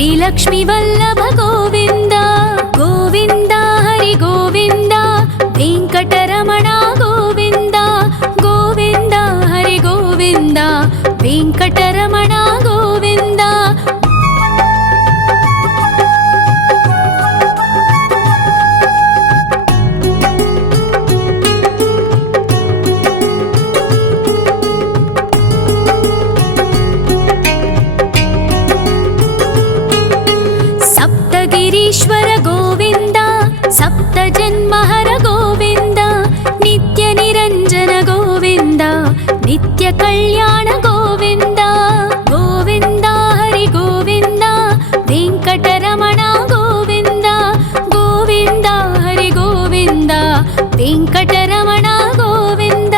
श्रीलक्ष्मी वल्लभ गोविन्द गोविन्द हरि गोविन्द वेङ्कटरमण गोविन्द गोविन्द हरि गोविन्द वेङ्कटरमण गोविन्द सप्तगिरीश्वर गोविन्द सप्तजन्महर गोविन्द नित्यनिरञ्जन गोविन्द नित्यकल्याण गोविन्द गोविन्द हरि गोविन्द वेङ्कटरमण गोविन्द गोविन्द हरि गोविन्द वेङ्कटरमण गोविन्द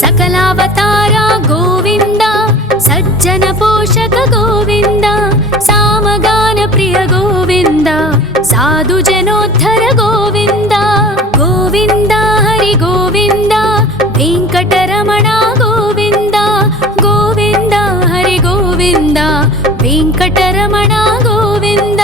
सकलावतार गोविन्द सज्जन पोषक गोविन्द सामगान प्रिय गोविन्द साधु जनोद्धर गोविन्द गोविन्द हरि गोविन्द वेङ्कटरमण गोविन्द गोविन्द हरि गोविन्द वेङ्कटरमण गोविन्द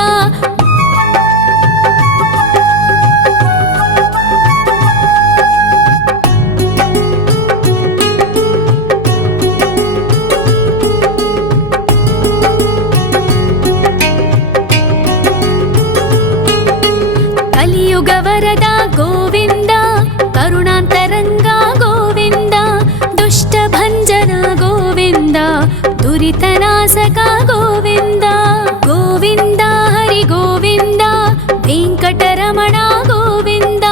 कलियुगवरद गोविन्द करुणान्तरङ्ग गोविन्द दुष्टभञ्जन गोविन्द दुरितनाशक गोविन्द गोविन्द हरि गोविन्द वेङ्कटरमण गोविन्द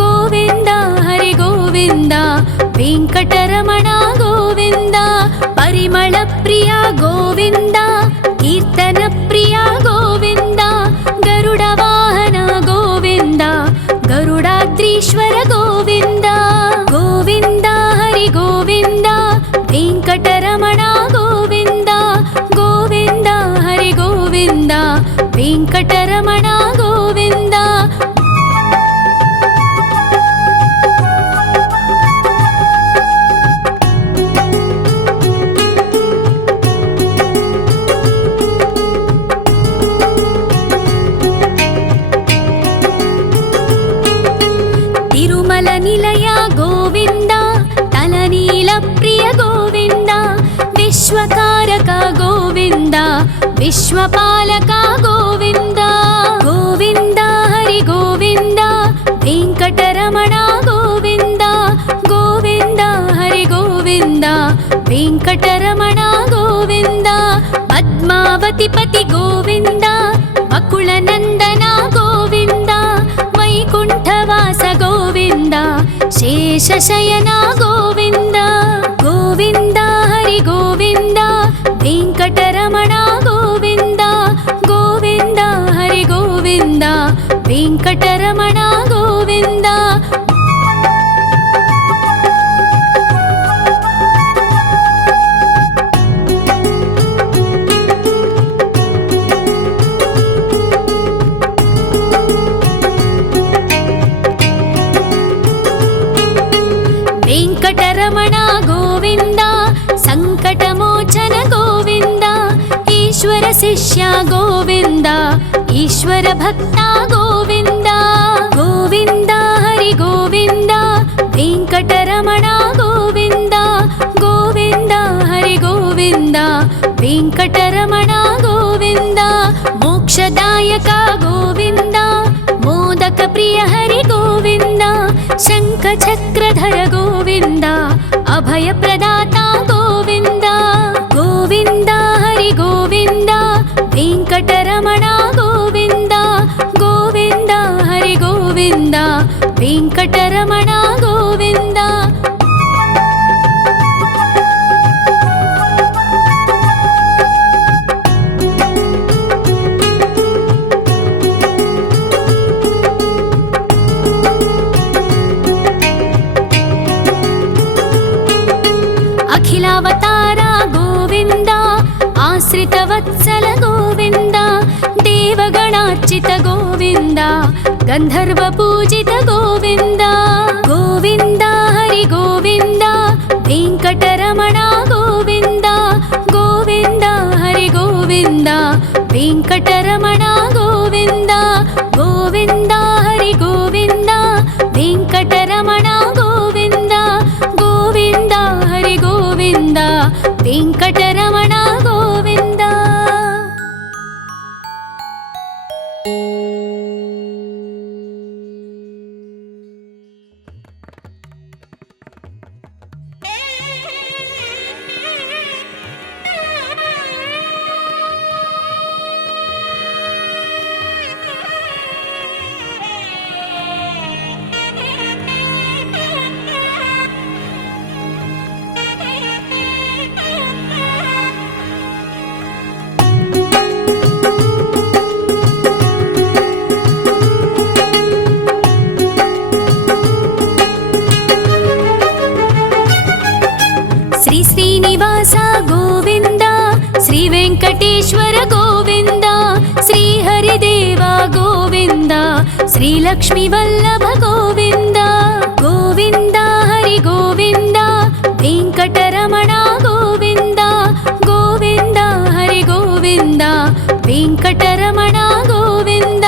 गोविन्द हरि गोविन्द वेङ्कटरमण गोविन्द परिमलप्रिय गोविन्द कीर्तनप्रिय गोविन्द गरुडवाहन गोविन्द गरुडाद्रीश्वर गोविन्द गोविन्द हरि गोविन्द वेङ्कटरमण गोविन्द गोविन्द हरि गोविन्द वेङ्कटरमण गोविन्द तिरुमल निलय गोविन्द तलनील प्रिय गोविन्द विश्वकारक गोविन्द विश्वपालक गोविन्द गोविन्द हरि गोविन्द वेङ्कटरमण गोविन्द गोविन्द हरि गोविन्द वेङ्कटरमण गोविन्द पद्मावतिपति गोविन्द बकुलनन्दन गोविन्द वैकुण्ठवास गोविन्द शेषशयन गोविन्द गोविन्द हरि गोविन्द वेङ्कटरमण गोविन्द गोविन्द हरि गोविन्द वेङ्कटरमण गोविन्द वेङ्कटरमण गोविन्द सङ्कटमोचन गोविन्द ईश्वर शिष्य गोविन्द ईश्वर भक्त गोविन्द गोविन्द हरि गोविन्द वेङ्कटरमण गोविन्द गोविन्द हरि गोविन्द वेङ्कटरमण गोविन्द मोक्षदायक गोविन्द मोदक प्रिय हरि गोविन्द शङ्खचक्रधर गोविन्द अभयप्रदाता गोविन्द गोविन्द हरि गोविन्द वेङ्कटरमण गोविन्द गोविन्द हरि गोविन्द वेङ्कटरमण गोविन्द वत्सल गोविन्द देवगणार्चित गोविन्द गन्धर्वपूजित गोविन्द गोविन्द हरि गोविन्द वेङ्कटरमण गोविन्द गोविन्द हरि गोविन्द वेङ्कटरमण गोविन्द गोविन्द हरि गोविन्द वेङ्कटरमण गोविन्द गोविन्द हरि गोविन्द वेङ्कटरमण गोविन्द। श्री श्रीनिवास गोविन्द श्री वेङ्कटेश्वर गोविन्द श्री हरिदेव गोविन्द श्री लक्ष्मीवल्लभ गोविन्द गोविन्द हरि गोविन्द वेङ्कटरमण गोविन्द गोविन्द हरि गोविन्द वेङ्कटरमण गोविन्द।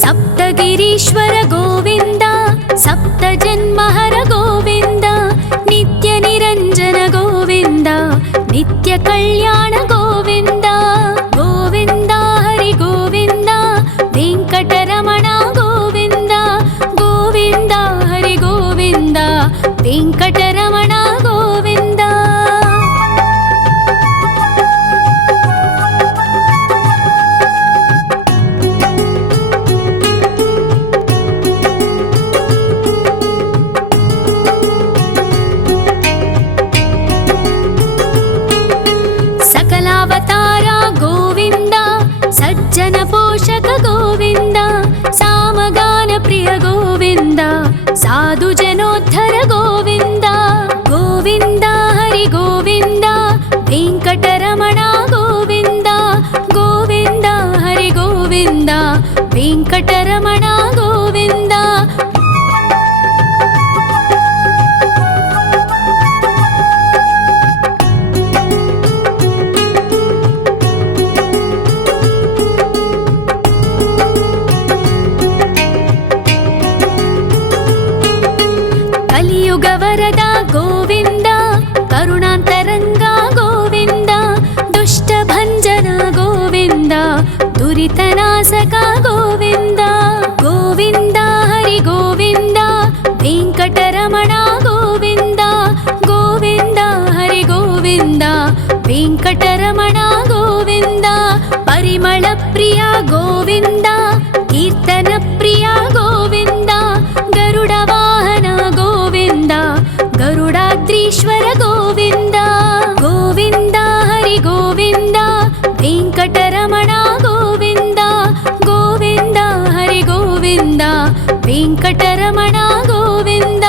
सप्तगिरीश्वर गोविन्द सप्तजन्महर गोविन्द नित्यनिरञ्जन गोविन्द नित्यकल्याण गोविन्द गोविन्द हरि गोविन्द वेङ्कटरमण गोविन्द गोविन्द हरि गोविन्द वेङ्कटरमण गोविन्द। सकलावतारा गोविन्द सज्जन पोषक गोविन्द सामगान प्रिय गोविन्द साधु जनोद्धर गोविन्द गोविन्द हरि गोविन्द वेङ्कटरमण गोविन्द गोविन्द हरि गोविन्द वेङ्कटरमण गोविन्द। कलियुग वरद गोविन्द करुणान्तरङ्ग गोविन्द दुष्टभञ्जन गोविन्द दुरितनाशक गोविन्द गोविन्द हरि गोविन्द वेङ्कटरमण गोविन्द गोविन्द हरि गोविन्द वेङ्कटरमण गोविन्द। परिमल प्रिय गोविन्द कीर्तन प्रिय गोविन्द गरुड वाहन गोविन्द गरुडाद्रीश्वर गोविन्द गोविन्द हरि गोविन्द वेङ्कटरमण गोविन्द गोविन्द हरि गोविन्द वेङ्कटरमण गोविन्द।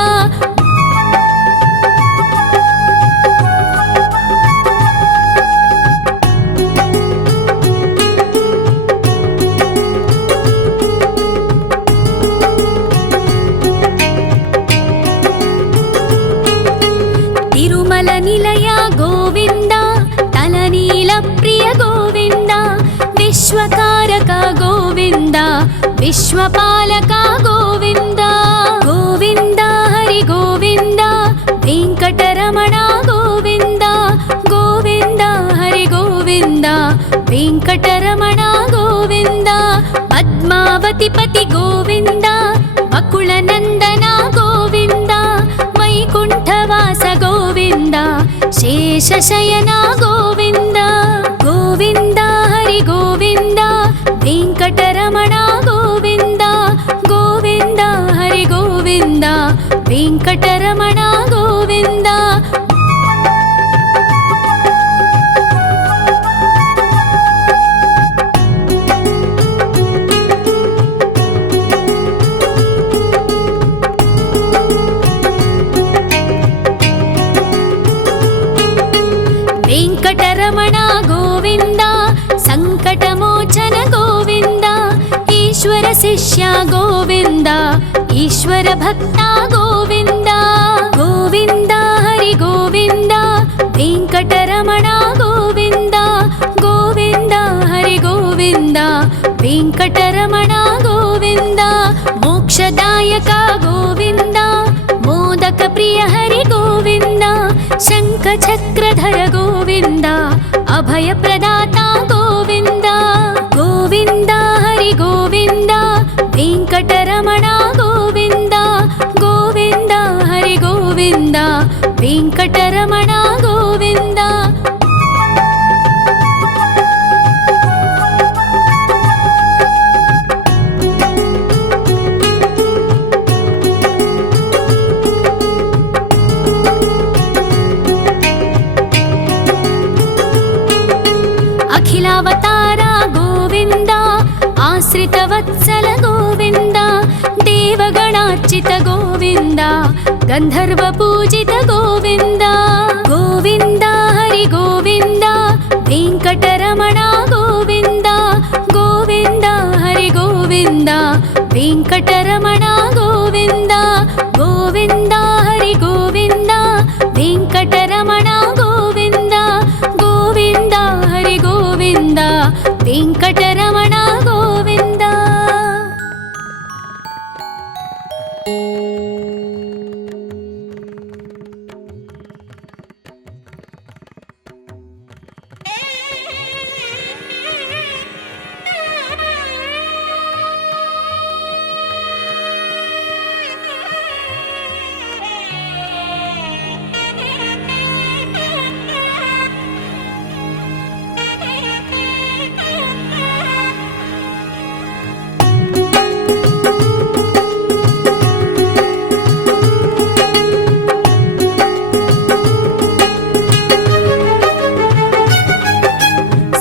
तिरुमल निलय गोविन्द तलनील प्रिय गोविन्द विश्वकारक गोविन्द विश्वपालक गोविन्द गोविन्द हरि गोविन्द वेङ्कटरमण गोविन्द गोविन्द हरि गोविन्द वेङ्कटरमण गोविन्द। पद्मावतिपति गोविन्द बकुलनन्दन गोविन्द वैकुण्ठवास गोविन्द शेषशयन गोविन्द गोविन्द हरि गोविन्द वेङ्कटरमण गोविन्द गोविन्द हरि गोविन्द वेङ्कटरमण गोविन्द। వెంకటరమణ గోవింద సంకటమోచన గోవింద ఈశ్వర శిష్య గోవింద ఈశ్వర భక్త గోవింద గోవింద హరి గోవింద వెంకటరమణ గోవింద గోవింద హరి గోవింద వెంకటరమణ గోవింద మోక్షదాయక గోవింద మోదక ప్రియ హరి గోవింద శంఖ చక్రధర గోవింద అభయ ప్రదాత గోవింద గోవింద హరి గోవింద వెంకటరమణ గోవింద గోవింద హరి గోవింద వెంకటరమణ గోవింద అఖిలావతార గోవింద ఆశ్రిత వత్సల గోవింద దేవగణార్చిత గోవింద గంధర్వ పూజిత గోవింద గోవింద హరి గోవింద వెంకటరమణ గోవింద గోవింద హరి గోవింద వెంకటరమణ గోవింద గోవింద హరి గోవింద వెంకటరమణ గోవింద గోవింద హరి గోవింద వెంకటరమణ గోవింద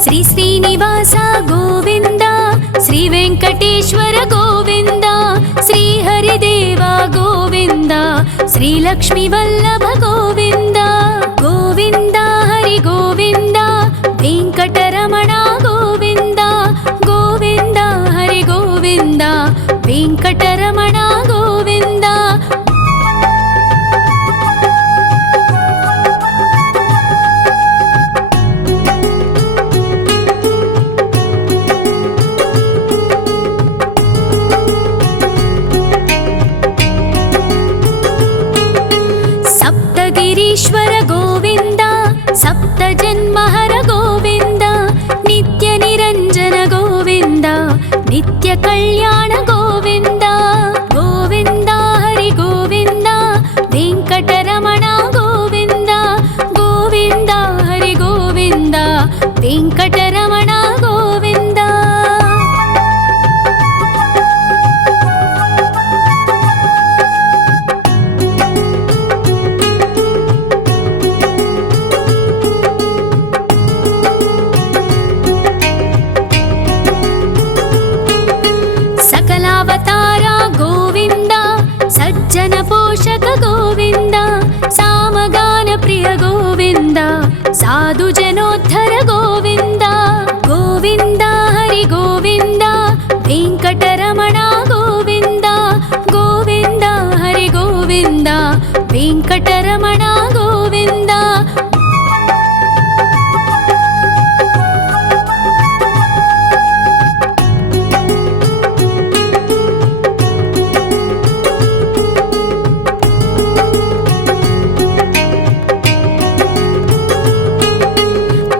శ్రీ శ్రీనివాస గోవింద శ్రీ వెంకటేశ్వర గోవింద శ్రీ హరిదేవ గోవింద శ్రీ లక్ష్మీ వల్లభ గోవింద గోవింద హరి గోవింద వెంకటరమణ గోవింద గోవింద హరి గోవింద వెంకటరమణ గోవింద సప్తగిరీశ్వర గోవింద సప్త జన్మహర గోవింద నిత్య నిరంజన గోవింద నిత్య కళ్యాణ గోవింద గోవింద హరి గోవింద వెంకటరమణ గోవింద గోవింద హరి గోవింద వెంకటరమణ గోవింద సకలావతార గోవింద సజ్జన పోషక గోవింద సామగాన ప్రియ గోవింద సాధు జనోద్ధర గోవింద గోవింద హరి గోవింద వెంకటరమణ గోవింద గోవింద హరి గోవింద వెంకటరమణ గోవింద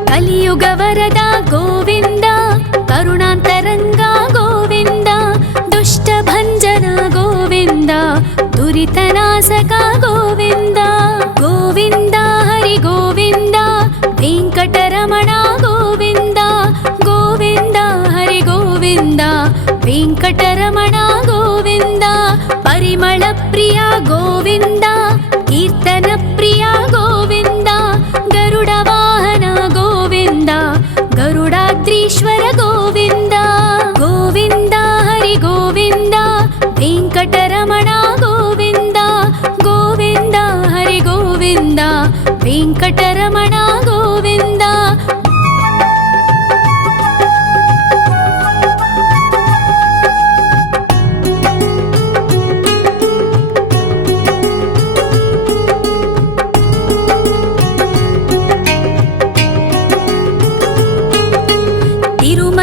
కలియుగ వరద గోవింద కరుణాంతరంగ గోవింద దుష్ట భంజన గోవింద దురితనాశక గోవింద గోవింద హరి గోవింద వెంకటరమణ గోవింద గోవింద హరి గోవింద వెంకటరమణ గోవింద పరిమళ ప్రియ గోవింద కీర్తన ప్రియ గోవింద గరుడ వాహన గోవింద గరుడాద్రీశ్వర గోవింద గోవింద హరి గోవింద వెంకటరమణ గోవింద గోవింద హరి గోవింద వెంకటరమణ గోవింద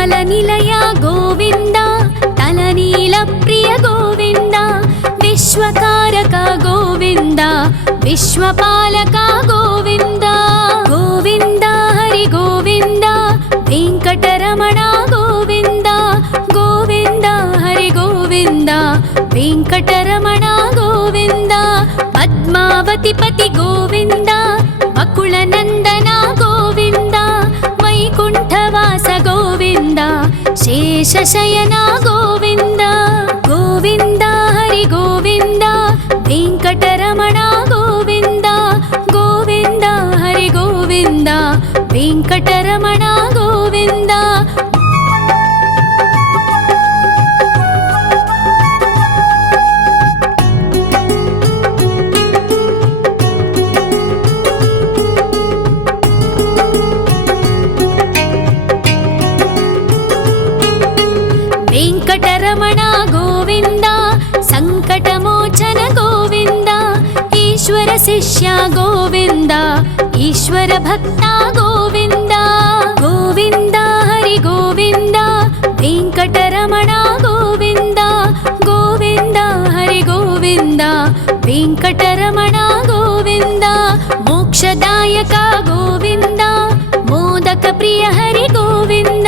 निर्मलनिलय गोविन्द तलनीलप्रिय गोविन्द विश्वकारक गोविन्द विश्वपालक गोविन्द गोविन्द हरि गोविन्द वेङ्कटरमण गोविन्द गोविन्द हरि गोविन्द वेङ्कटरमण गोविन्द पद्मावतिपति गोविन्द अकुलनन्दन गोविन्द वैकुण्ठवास गोविन्द शेषशयन गोविन्द गोविन्द हरि गोविन्द वेङ्कटरमण गोविन्द गोविन्द हरि गोविन्द वेङ्कटरमण गोविन्द वेङ्कटरमण गोविन्द सङ्कटमोचन गोविन्द ईश्वर शिष्य गोविन्द ईश्वर भक्त गोविन्द गोविन्द हरि गोविन्द वेङ्कटरमण गोविन्द गोविन्द हरि गोविन्द वेङ्कटरमण गोविन्द मोक्षदायक गोविन्द मोदक प्रिय हरि गोविन्द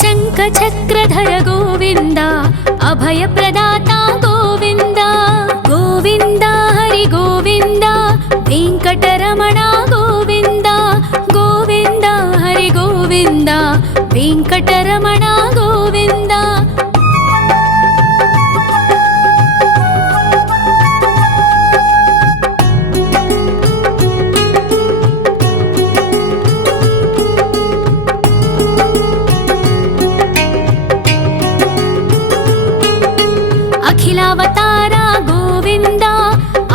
शङ्खचक्रधर गोविन्द अभयप्रदाता गोविन्द गोविन्द हरि गोविन्द वेङ्कटरमण गोविन्द गोविन्द हरि गोविन्द वेङ्कटरमण गोविन्द अखिलावतार गोविन्द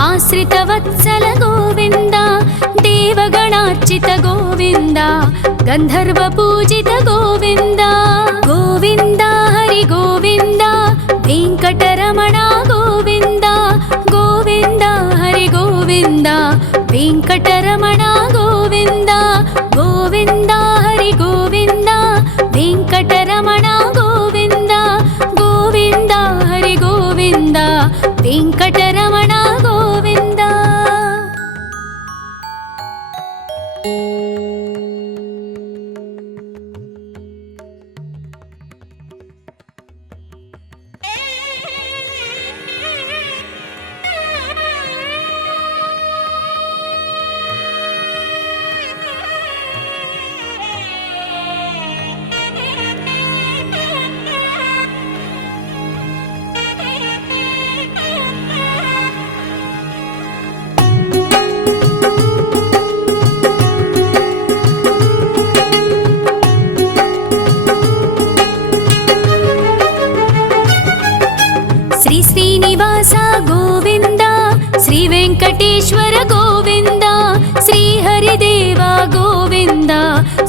आश्रितवत्सल गोविन्द देवगणार्चित गोविन्द गन्धर्वपूजित गोविन्द गोविन्द हरि गोविन्द वेङ्कटरमण गोविन्द गोविन्द हरि गोविन्द वेङ्कटरमण गोविन्द गोविन्द हरि गोविन्द वेङ्कटरमण गोविन्द गोविन्द हरि गोविन्द वेङ्कटरमण गोविन्द श्री श्रीनिवास गोविन्द श्री वेङ्कटेश्वर गोविन्द श्री हरिदेव गोविन्द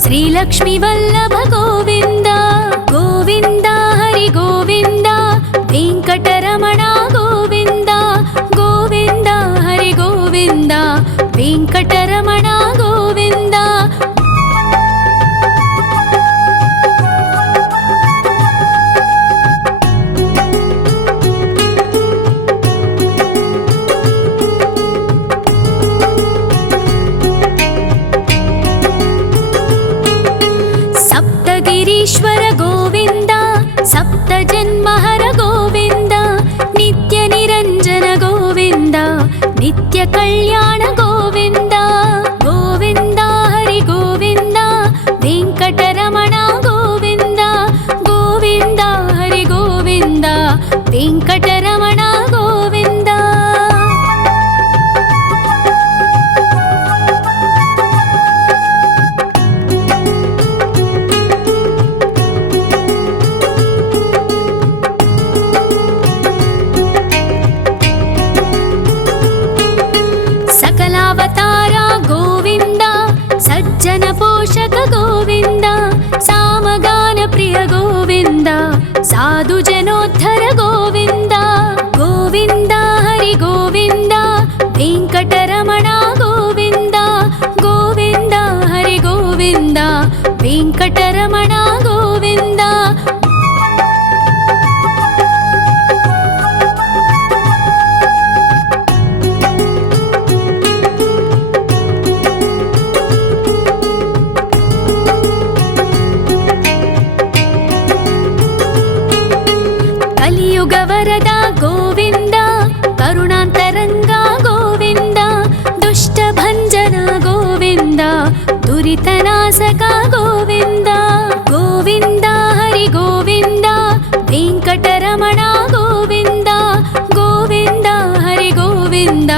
श्री लक्ष्मीवल्लभ गोविन्द गोविन्द हरि गोविन्द वेङ्कटरमण गोविन्द गोविन्द हरि गोविन्द वेङ्कटरमण गोविन्द ईश्वर गोविन्द सप्तजन्महर गोविन्द नित्यनिरञ्जन गोविन्द नित्यकल्याण गोविन्द गोविन्द हरि गोविन्द वेङ्कटरमण गोविन्द गोविन्द हरि गोविन्द वेङ्कटरमण गोविन्द सकलावतार गोविन्द सज्जन पोषक गोविन्द सामगान प्रिय गोविन्द साधु जनोद्धर गोविन्द गोविन्द हरि गोविन्द वेङ्कटरमण गोविन्द गोविन्द हरि गोविन्द वेङ्कटरमण गोविन्द ವರದ ಗೋವಿಂದ ಕರುಣಾಂತರಂಗ ಗೋವಿಂದ ದುಷ್ಟಭಂಜನ ಗೋವಿಂದ ದುರಿತನಾಶಕ ಗೋವಿಂದ ಗೋವಿಂದ ಹರಿ ಗೋವಿಂದ ವೆಂಕಟರಮಣ ಗೋವಿಂದ ಗೋವಿಂದ ಹರಿ ಗೋವಿಂದ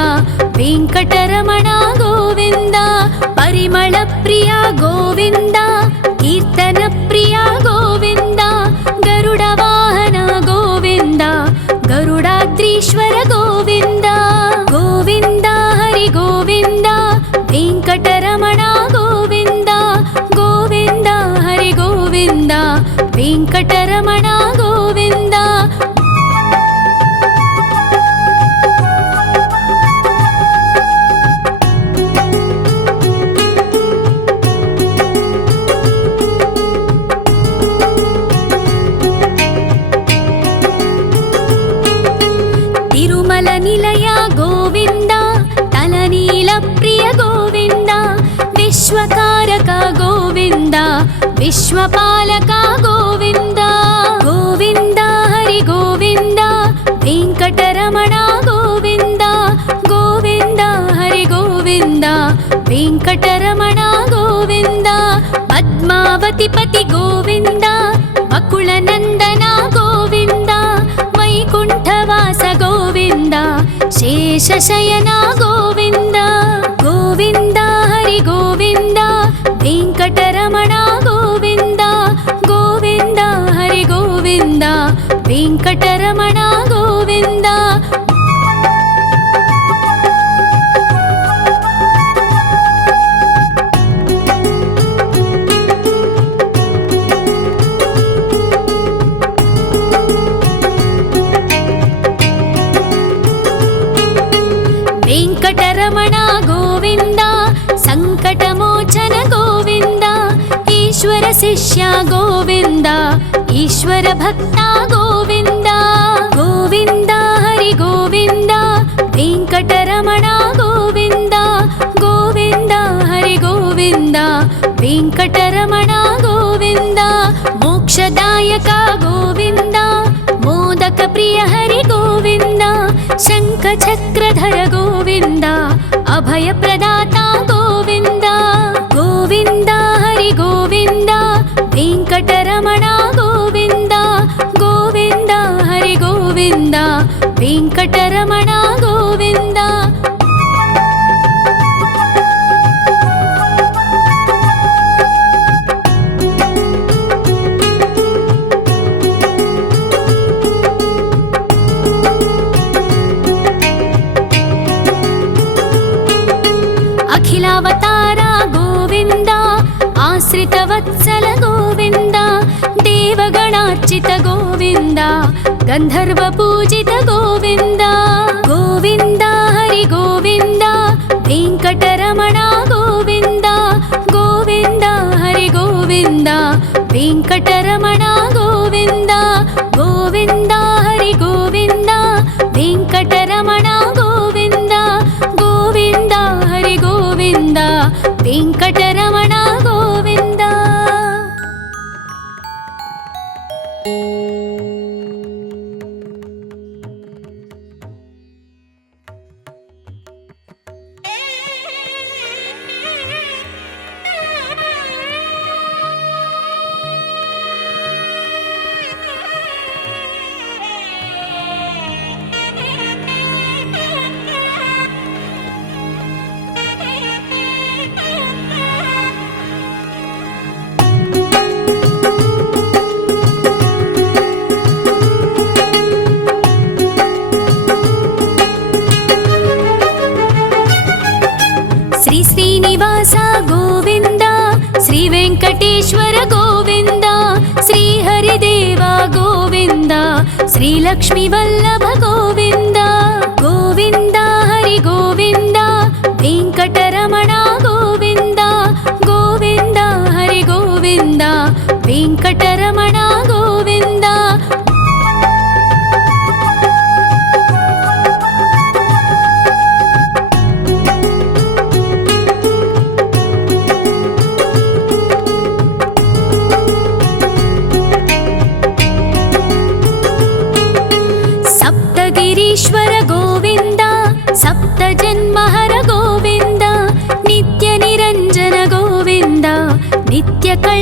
ವೆಂಕಟರಮಣ ಗೋವಿಂದ ಪರಿಮಳ ಪ್ರಿಯ ಗೋವಿಂದ ಕೀರ್ತನ ಪ್ರಿಯ ಗೋವಿಂದ ಗರುಡ ವಾಹನ ಗೋವಿಂದ ಗರುಡಾದ್ರೀಶ್ವರ ಗೋವಿಂದ ಗೋವಿಂದ ಹರಿ ಗೋವಿಂದ ವೆಂಕಟರಮಣ ಗೋವಿಂದ ಗೋವಿಂದ ಹರಿ ಗೋವಿಂದ ವೆಂಕಟರಮಣ ಗೋವಿಂದ ತಿರುಮಲ ನಿಲಯ ಗೋವಿಂದ ತಲನೀಲ ಪ್ರಿಯ ಗೋವಿಂದ ವಿಶ್ವಕಾರಕ ಗೋವಿಂದ ವಿಶ್ವಪಾಲಕ ಗೋವಿಂದ ಗೋವಿಂದ ಹರಿ ಗೋವಿಂದ ವೆಂಕಟರಮಣ ಗೋವಿಂದ ಗೋವಿಂದ ಹರಿ ಗೋವಿಂದ ವೆಂಕಟರಮಣ ಗೋವಿಂದ ಪದ್ಮಾವತಿ ಪತಿ ಗೋವಿಂದ ಬಕುಳನಂದನ ಗೋವಿಂದ ವೈಕುಂಠವಾಸ ಗೋವಿಂದ ಶೇಷಶಯನ ಗೋವಿಂದ ಗೋವಿಂದ ಹರಿ ಗೋವಿಂದ ವೆಂಕಟರಮಣ ಗೋವಿಂದ ಗೋವಿಂದ ಹರಿ ಗೋವಿಂದ ವೆಂಕಟರಮಣ ಗೋವಿಂದ ವೆಂಕಟರಮಣ ಗೋವಿಂದ ಸಂಕಟಮೋಚನ ಗೋವಿಂದ ಈಶ್ವರ ಶಿಷ್ಯ ಗೋವಿಂದ ಈಶ್ವರ ಭಕ್ತ ಗೋವಿಂದ ಗೋವಿಂದ ಹರಿ ಗೋವಿಂದ ವೆಂಕಟರಮಣ ಗೋವಿಂದ ಗೋವಿಂದ ಹರಿ ಗೋವಿಂದ ವೆಂಕಟರಮಣ ಗೋವಿಂದ ಮೋಕ್ಷದಾಯಕ ಗೋವಿಂದ ಮೋದಕ ಪ್ರಿಯ ಹರಿ ಗೋವಿಂದ ಶಂಖ ಚಕ್ರಧರ ಗೋವಿಂದ ಅಭಯ ಪ್ರದಾತ ಗೋವಿಂದ ಗೋವಿಂದ ಹರಿ ಗೋವಿಂದ ವೆಂಕಟರಮಣ ಗೋವಿಂದ ಗೋವಿಂದ ಹರಿ ಗೋವಿಂದ ವೆಂಕಟರಮಣ ಗೋವಿಂದ ಅಖಿಲಾವತಾರ ಗೋವಿಂದ ಆಶ್ರಿತ ವತ್ಸಲ ಗೋವಿಂದ ದೇವಗಣಾರ್ಚಿತ ಗೋವಿಂದ ಗಂಧರ್ವ ಪೂಜಿತ ಗೋವಿಂದ ಗೋವಿಂದ ಹರಿ ಗೋವಿಂದ ವೆಂಕಟರಮಣ ಗೋವಿಂದ ಗೋವಿಂದ ಹರಿ ಗೋವಿಂದ ವೆಂಕಟರಮಣ ಗೋವಿಂದ ಗೋವಿಂದ ಹರಿ ಗೋವಿಂದ ವೆಂಕಟರಮಣ ಗೋವಿಂದ ಗೋವಿಂದ ಹರಿ ಗೋವಿಂದ ವೆಂಕಟರಮಣ ಗೋವಿಂದ ಶ್ರೀನಿವಾಸ ಗೋವಿಂದ ಶ್ರೀ ವೆಂಕಟೇಶ್ವರ ಗೋವಿಂದ ಶ್ರೀ ಹರಿದೇವ ಗೋವಿಂದ ಶ್ರೀ ಲಕ್ಷ್ಮೀ ವಲ್ಲಭ ಗೋವಿಂದ ಗೋವಿಂದ ಹರಿ ಗೋವಿಂದ ವೆಂಕಟರಮಣ ಗೋವಿಂದ ಗೋವಿಂದ ಹರಿ ಗೋವಿಂದ ವೆಂಕಟರಮಣ ಗೋವಿಂದ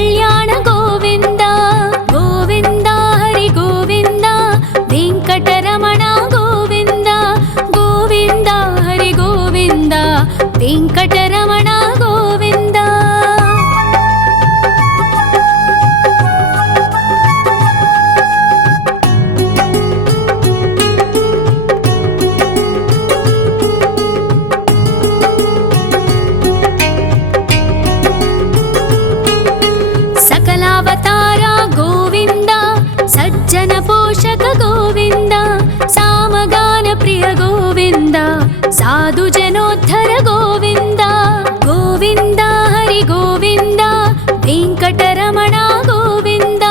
कल्याण गोविन्द गोविन्द हरि गोविन्द वेङ्कटरमण गोविन्द गोविन्द हरि गोविन्द वेङ्कटरमण गोविन्द। सकलावतार गोविन्द सज्जन पोषक गोविन्द सामगान प्रिय गोविन्द साधु जनोद्धर गोविन्द गोविन्द हरि गोविन्द वेङ्कटरमण गोविन्द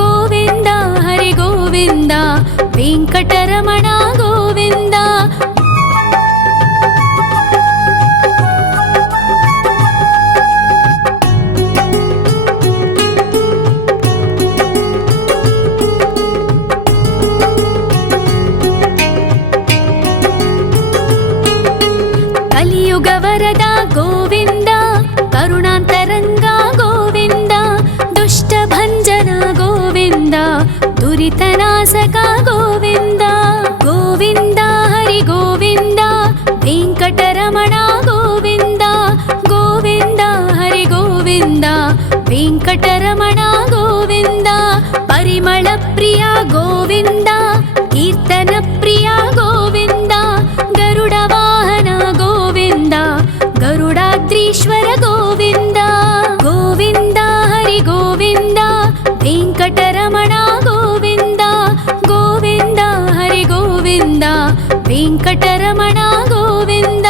गोविन्द हरि गोविन्द वेङ्कटरमण गोविन्द। कलियुग वरद गोविन्द करुणान्तरङ्ग गोविन्द दुष्टभञ्जन गोविन्द दुरितनाशक गोविन्द गोविन्द हरि गोविन्द वेङ्कटरमण गोविन्द गोविन्द हरि गोविन्द वेङ्कटरमण गोविन्द। परिमल प्रिय गोविन्द कीर्तन प्रिय गोविन्द गरुड वाहन गोविन्द गरुडाद्रीश्वर गोविन्द गोविन्द हरि गोविन्द वेङ्कटरमण गोविन्द गोविन्द हरि गोविन्द वेङ्कटरमण गोविन्द।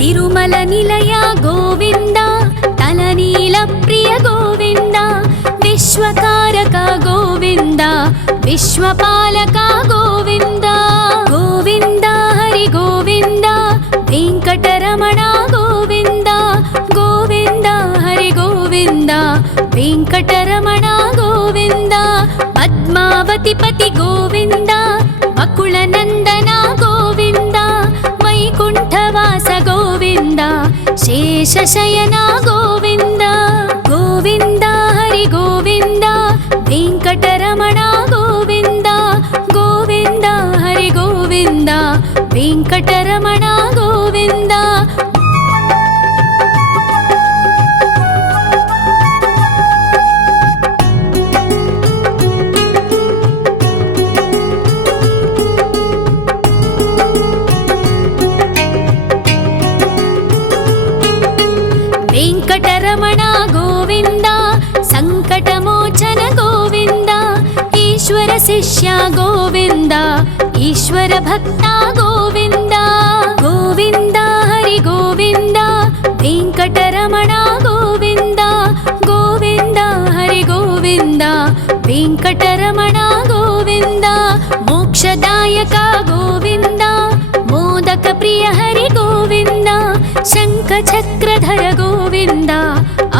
तिरुमल निलय गोविन्द तलनील प्रिय गोविन्द विश्वकारक गोविन्द विश्वपालक गोविन्द गोविन्द हरि गोविन्द वेङ्कटरमण गोविन्द गोविन्द हरि गोविन्द वेङ्कटरमण गोविन्द। पद्मावति पति गोविन्द बकुलनन्दन गोविन्द वैकुण्ठवास गोविन्द शेषशयन गोविन्द गोविन्द हरि गोविन्द वेङ्कटरमण गोविन्द गोविन्द हरि गोविन्द वेङ्कटरमण गोविन्द। वेङ्कटरमण गोविन्द सङ्कटमोचन गोविन्द ईश्वर शिष्य गोविन्द ईश्वर भक्त गोविन्द गोविन्द हरि गोविन्द वेङ्कटरमण गोविन्द गोविन्द हरि गोविन्द वेङ्कटरमण गोविन्द। मोक्षदायक गोविन्द मोदक प्रिय हरि गोविन्द शङ्खचक्रधर गोविन्द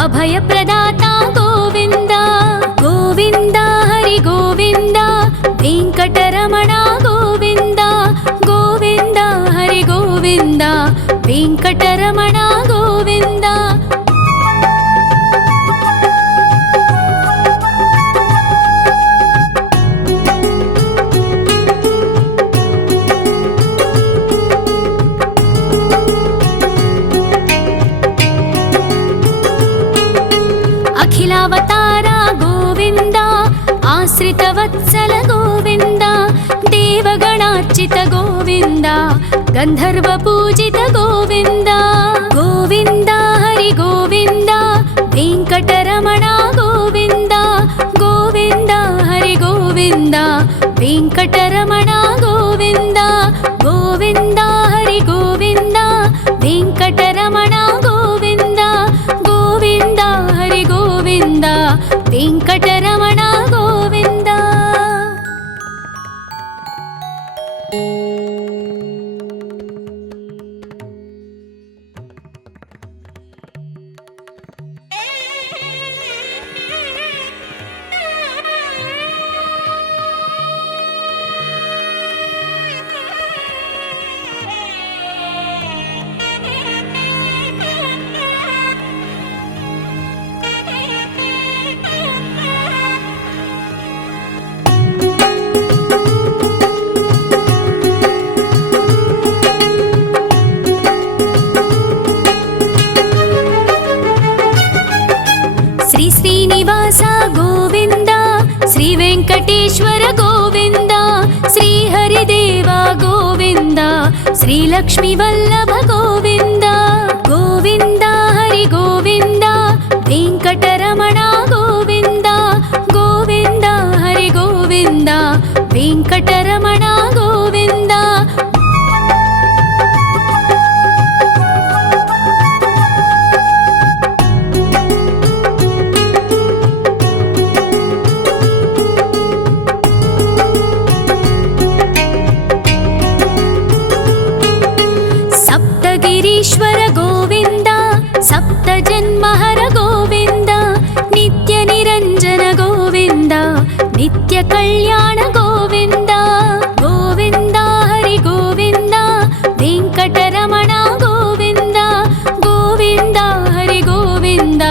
अभयप्रदाता गोविन्द गोविन्द हरि गोविन्द वेङ्कटरमण गोविन्द गोविन्द हरि गोविन्द वेङ्कटरमण गोविन्द। अखिलावतार गोविन्द आश्रितवत्सल गोविन्द देवगणार्चित गोविन्द गन्धर्वपूजित गोविन्द गोविन्द हरि गोविन्द वेङ्कटरमण गोविन्द गोविन्द हरि गोविन्द वेङ्कटरमण गोविन्द गोविन्द हरि गोविन्द वेङ्कटरमण गोविन्द गोविन्द हरि गोविन्द वेङ्कटरमण गोविन्द। శ్రీనివాస గోవింద శ్రీ వెంకటేశ్వర గోవింద శ్రీహరిదేవ గోవింద శ్రీలక్ష్మీ వల్లభ గోవింద గోవింద హరి గోవింద వెంకటరమణ గోవింద గోవింద హరి గోవింద వెంకటరమణ గోవింద సప్తగిరీశ్వర గోవింద సప్త జన్మహర గోవింద నిత్య నిరంజన గోవింద నిత్య కళ్యాణ గోవింద గోవింద హరి గోవింద వెంకటరమణ గోవింద గోవింద హరి గోవింద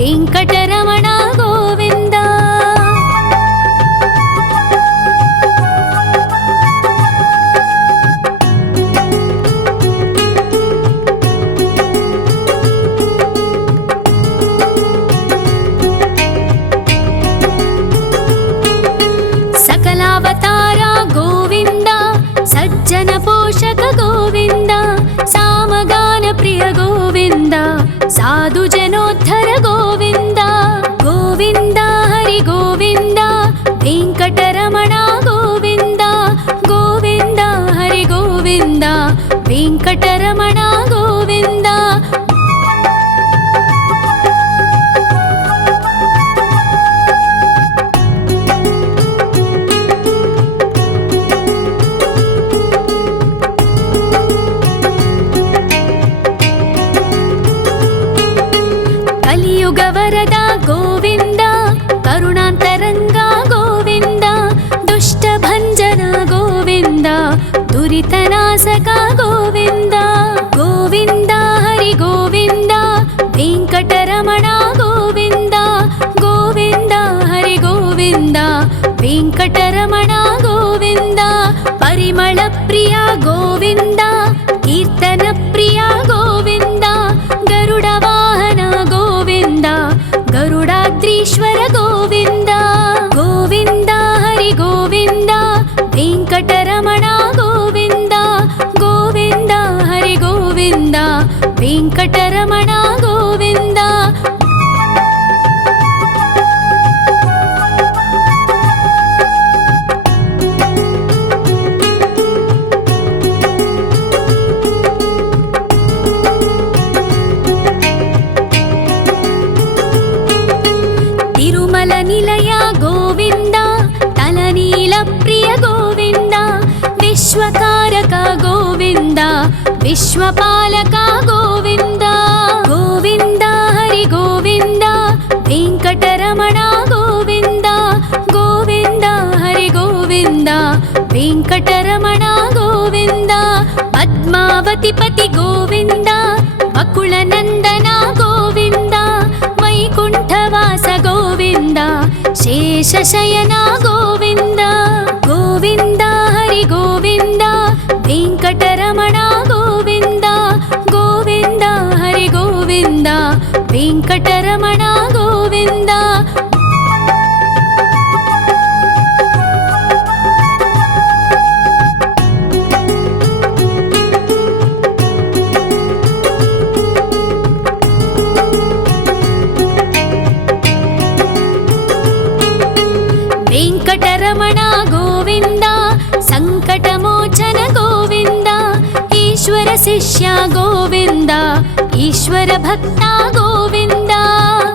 వెంకటరమణ గోవింద సకలావతార గోవింద సజ్జన పోషక గోవింద సామగాన ప్రియ గోవింద సాధు జనోద్ధర గోవింద గోవింద హరి గోవింద వెంకటరమణ గోవింద గోవింద హరి గోవింద వెంకటరమణ గోవింద కలియుగ వరద గోవింద కరుణాంతరంగ గోవింద దుష్ట భంజన గోవింద దురితనాశక గోవింద గోవింద హరి గోవింద వెంకటరమణ గోవింద గోవింద హరి గోవింద వెంకటరమణ గోవింద పరిమళ ప్రియ గోవింద కీర్తన ప్రియ గోవింద గరుడ వాహన గోవింద గరుడాద్రీశ్వర గోవింద గోవింద హరి గోవింద వెంకటరమణ గోవింద గోవింద హరి గోవింద వెంకటరమణ గోవింద తిరుమల నిలయ గోవింద తలనీల ప్రియ గోవింద విశ్వకారక గోవింద విశ్వపాలక గోవింద గోవింద హరి గోవింద వెంకటరమణ గోవింద గోవింద హరి గోవింద వెంకటరమణ గోవింద పద్మావతి పతి గోవింద బకుళ నందన గోవింద వైకుంఠవాస గోవింద శేషశయన గోవింద గోవింద హరి గోవింద వెంకటరమణ గోవింద గోవింద హరి గోవింద వెంకటరమణ గోవింద వెంకటరమణ గోవింద సంకటమోచన గోవింద ఈశ్వర శిష్య గోవింద ఈశ్వర భక్త గోవింద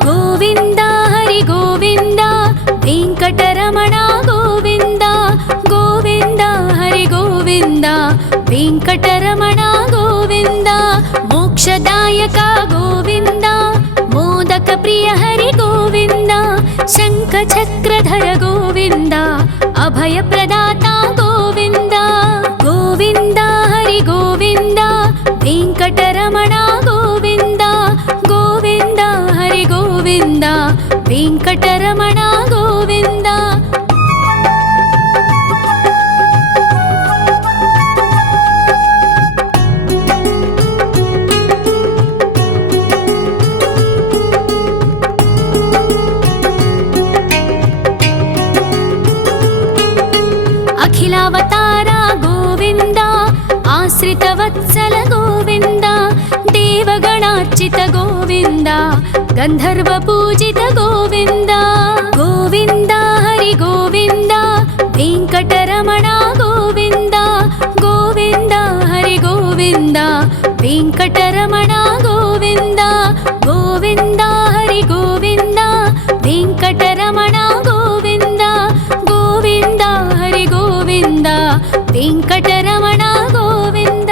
గోవింద హరి గోవింద వెంకటరమణ గోవింద గోవింద హరి గోవింద వెంకటరమణ గోవింద మోక్షదాయక గోవింద మోదక ప్రియ హరి గోవింద శంఖ చక్రధర గోవింద అభయ ప్రదాత గోవింద గోవింద హరి గోవింద వెంకటరమణ గోవింద గోవింద హరి గోవింద వెంకటరమణ గోవింద अखिलावतार गोविन्द आश्रितवत्सल गोविन्द देवगणार्चित गोविन्द गन्धर्वपूजित गोविन्द गोविन्द हरि गोविन्द वेङ्कटरमण गोविन्द गोविन्द हरि गोविन्द वेङ्कटरमण गोविन्द गोविन्द हरि गोविन्द वेङ्कटरमण गोविन्द गोविन्द हरि गोविन्द वेङ्कटरमण गोविन्द।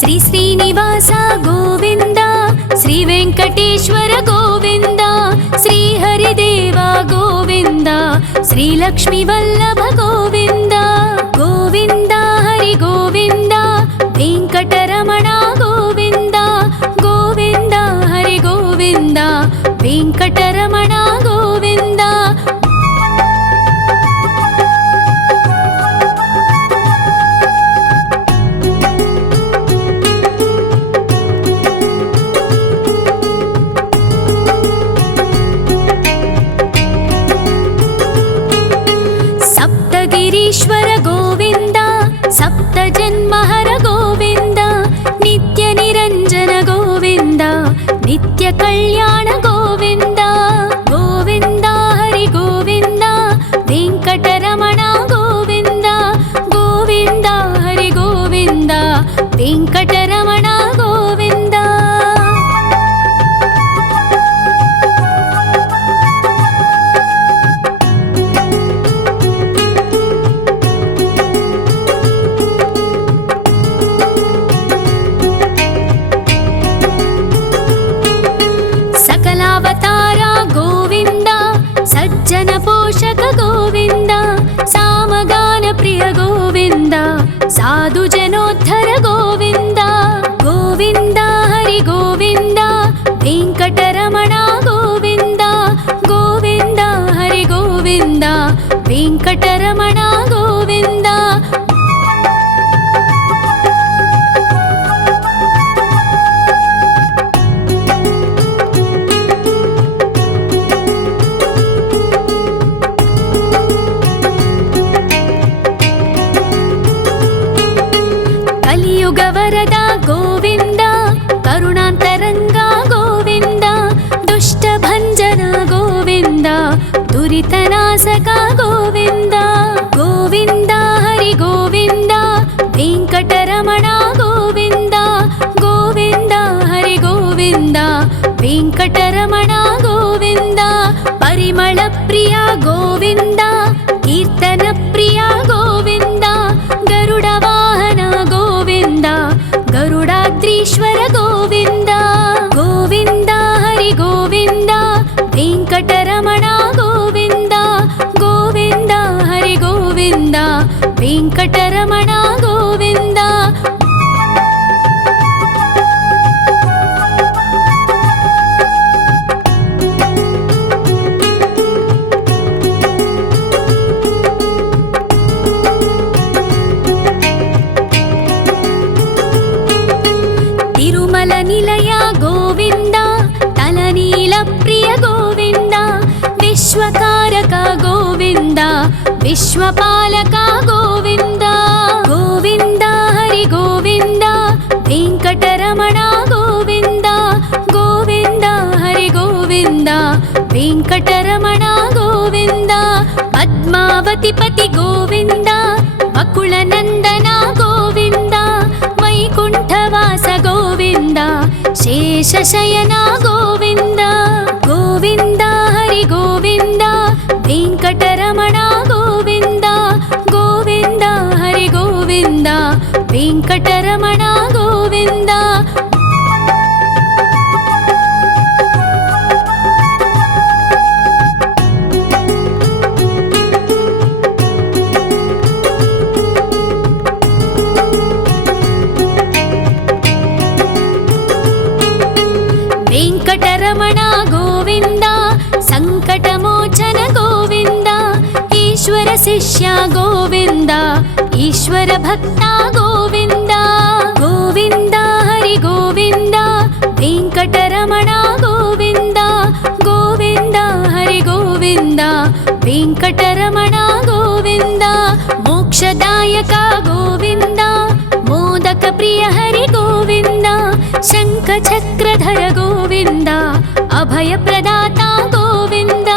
श्री श्रीनिवास गोविन्द श्री वेङ्कटेश्वर गोविन्द श्री हरिदेव गोविन्द श्री लक्ष्मीवल्लभ गोविन्द गोविन्द हरि गोविन्द वेङ्कटरमण गोविन्द गोविन्द हरि गोविन्द वेङ्कटरमण गोविन्द। सप्तगिरीश्वर गोविन्द सप्तजन्महर गोविन्द नित्यनिरञ्जन गोविन्द नित्यकल्याण गोविन्द गोविन्द हरि गोविन्द वेङ्कटरमण गोविन्द गोविन्द हरि गोविन्द वेङ्कटरमण गोविन्द। सकलावतार गोविन्द सज्जन पोषक गोविन्द सामगान प्रिय गोविन्द साधु जनोद्धर गोविन्द गोविन्द हरि गोविन्द वेङ्कटरमण गोविन्द गोविन्द हरि गोविन्द वेङ्कटरमण गोविन्द। कलियुगवरद गोविन्द करुणान्तरङ्ग गोविन्द दुष्टभञ्जन गोविन्द दुरितनाशक गोविन्द गोविन्द हरि गोविन्द वेङ्कटरमण गोविन्द गोविन्द हरि गोविन्द वेङ्कटरमण गोविन्द। परिमलप्रिय गोविन्द कीर्तनप्रिय गोविन्द गरुडवाहन गोविन्द गरुडाद्रीश्वर गोविन्द गोविन्द हरि गोविन्द वेङ्कटरमण गोविन्द गोविन्द हरि गोविन्द वेङ्कटरमण गोविन्द। तिरुमल निलय गोविन्द तलनील प्रिय गोविन्द विश्वकारक गोविन्द विश्वपालक गोविन्द गोविन्द हरि गोविन्द वेङ्कटरमण गोविन्द गोविन्द हरि गोविन्द वेङ्कटरमण गोविन्द। पद्मावतिपति गोविन्द वकुलनन्दन गोविन्द वैकुण्ठवास गोविन्द शेषशयन गोविन्द गोविन्द हरि गोविन्द वेङ्कटरमण गोविन्द गोविन्द हरि गोविन्द वेङ्कटरमण गोविन्द। ಗೋವಿಂದ. ವೆಂಕಟರಮಣ ಗೋವಿಂದ, ಸಂಕಟಮೋಚನ ಗೋವಿಂದ, ಈಶ್ವರ ಶಿಷ್ಯ ಗೋವಿಂದ, ಈಶ್ವರ ಭಕ್ತ ಗೋವಿಂದ. ಗೋವಿಂದ ಹರಿ ಗೋವಿಂದ, ವೆಂಕಟರಮಣ ಗೋವಿಂದ, ಗೋವಿಂದ ಹರಿ ಗೋವಿಂದ, ವೆಂಕಟರಮಣ ಗೋವಿಂದ. ಮೋಕ್ಷದಾಯಕ ಗೋವಿಂದ, ಮೋದಕ ಪ್ರಿಯ ಹರಿ ಗೋವಿಂದ, ಶಂಖ ಚಕ್ರಧರ ಗೋವಿಂದ, ಅಭಯ ಪ್ರದಾತ ಗೋವಿಂದ.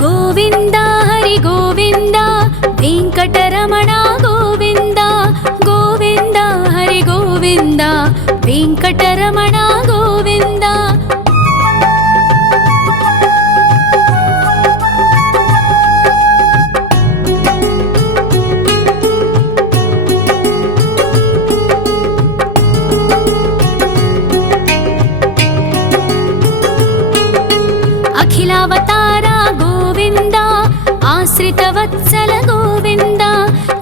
ಗೋವಿಂದ ಹರಿ ಗೋವಿಂದ, ವೆಂಕಟರಮಣ ಗೋವಿಂದ, ಗೋವಿಂದ ಹರಿ ಗೋವಿಂದ, ವೆಂಕಟರಮಣ ಗೋವಿಂದ. ಅಖಿಲಾವತಾರ ಗೋವಿಂದ, ಆಶ್ರಿತ ವತ್ಸಲ ಗೋವಿಂದ,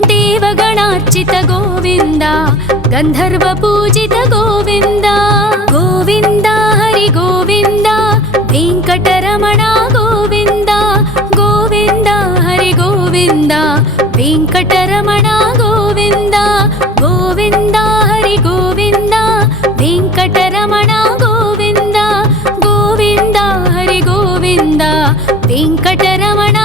ದೇವಗಣಾರ್ಚಿತ ಗೋವಿಂದ, ಗಂಧರ್ವ ಪೂಜಿತ ಗೋವಿಂದ. ಗೋವಿಂದ ಹರಿ ಗೋವಿಂದ, ವೆಂಕಟರಮಣ ಗೋವಿಂದ, ಗೋವಿಂದ ಹರಿ ಗೋವಿಂದ, ವೆಂಕಟರಮಣ ಗೋವಿಂದ. ಗೋವಿಂದ ಹರಿ ಗೋವಿಂದ, ವೆಂಕಟರಮಣ ಗೋವಿಂದ, ಗೋವಿಂದ ಹರಿ ಗೋವಿಂದ, ವೆಂಕಟರಮಣ